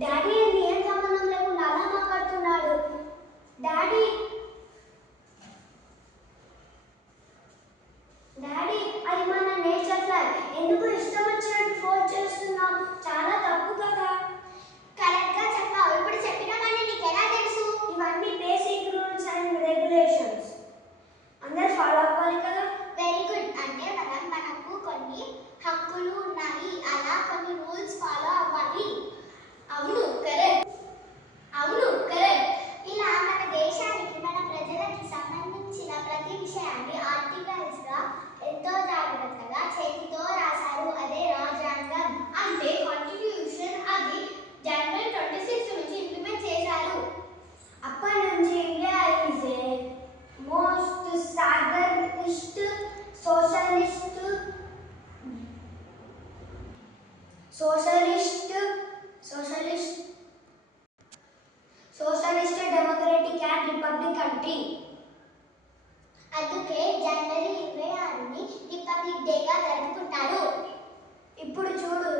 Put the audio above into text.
Daddy ఏంది ఏం సంబంధం లేకుండా అలా మాట్లాడుతున్నాడు. డాడీ డాడీ అది మన నేచర్ ఫ్లాగ్. ఎందుకు ఇష్టం వచ్చినట్టు ఫోర్స్ చేస్తున్నాం? చాలా తప్పు కదా. కరెక్ట్గా చెప్పావు. ఇప్పుడు చెప్పినా కానీ నీకు ఎలా తెలుసు? ఇవన్నీ బేసిక్ రూల్స్ అండ్ రెగ్యులేషన్స్ అందరు ఫాలో అవ్వాలి కదా. Very good. అంటే మనకు కొన్ని హక్కులు ఉన్నాయి, అలా కొన్ని రూల్స్ ఫాలో అవ్వాలి. అవును కరెక్ట్. ఇలా మన దేశానికి మన ప్రజలకి సంబంధించిన ప్రతి విషయాన్ని ఆర్టికల్స్గా ఎంతో జాగ్రత్తగా చేతితో రాశారు. అదే రాజ్యాంగం. అంటే కాన్స్టిట్యూషన్. అది జనవరి 26 నుంచి ఇంప్లిమెంట్ చేశారు. అప్పటి నుంచి ఇండియా ఈజ్ ఏ మోస్ట్ సాగరిస్ట్ socialist democratic and republic country. అందుకే జనవరి 26ని రిపబ్లిక్ డేగా జరుపుకుంటారు. ఇప్పుడు చూడు